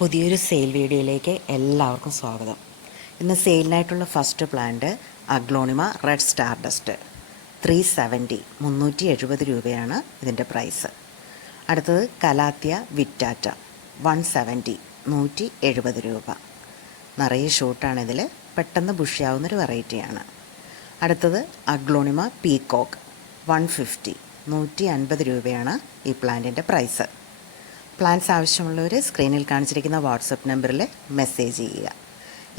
പുതിയൊരു സെയിൽ വീഡിയോയിലേക്ക് എല്ലാവർക്കും സ്വാഗതം. ഇന്ന് സെയിലിനായിട്ടുള്ള first plant aglaonema red stardust 370 370 രൂപയാണ് ഇതിൻ്റെ പ്രൈസ്. അടുത്തത് കലാത്തിയ വിറ്റാറ്റ 170 170 രൂപ. നിറയെ ഷൂട്ടാണിതിൽ, പെട്ടെന്ന് ബുഷിയാവുന്നൊരു വെറൈറ്റിയാണ്. അടുത്തത് അഗ്ലോണിമ പീകോക്ക് 150 150 രൂപയാണ് ഈ പ്ലാന്റിൻ്റെ പ്രൈസ്. പ്ലാൻസ് ആവശ്യമുള്ളവർ സ്ക്രീനിൽ കാണിച്ചിരിക്കുന്ന വാട്സപ്പ് നമ്പറിൽ മെസ്സേജ് ചെയ്യുക.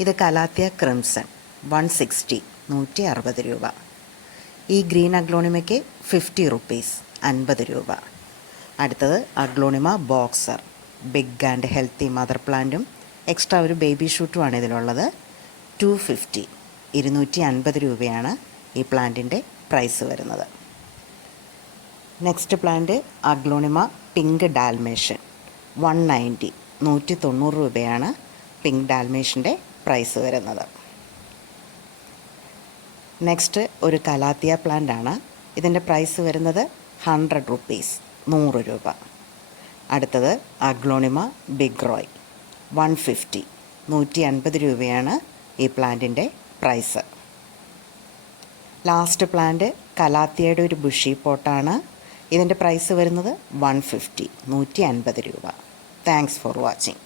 ഇത് കലാത്തിയ ക്രിംസൺ 160 160 രൂപ. ഈ ഗ്രീൻ അഗ്ലോണിമയ്ക്ക് 50 റുപ്പീസ് 50 രൂപ. അടുത്തത് aglaonema boxer big and healthy mother പ്ലാന്റും എക്സ്ട്രാ ഒരു ബേബി ഷൂട്ടുമാണ് ഇതിലുള്ളത്. 250 250 രൂപയാണ് ഈ പ്ലാന്റിൻ്റെ പ്രൈസ് വരുന്നത്. Next plant aglaonema pink dalmatian 190 190 രൂപയാണ് പിങ്ക് ഡാൽമേഷൻ്റെ പ്രൈസ് വരുന്നത്. നെക്സ്റ്റ് ഒരു കലാത്തിയ പ്ലാന്റ് ആണ്. ഇതിൻ്റെ പ്രൈസ് വരുന്നത് 100 റുപ്പീസ് 100 രൂപ. അടുത്തത് അഗ്ലോണിമ ബിഗ് റോയ് 150 150 രൂപയാണ് ഈ പ്ലാന്റിൻ്റെ പ്രൈസ്. ലാസ്റ്റ് പ്ലാന്റ് കലാത്തിയയുടെ ഒരു ബുഷി പോട്ടാണ്. ഇതിൻ്റെ പ്രൈസ് വരുന്നത് 150 150 രൂപ. Thanks for watching.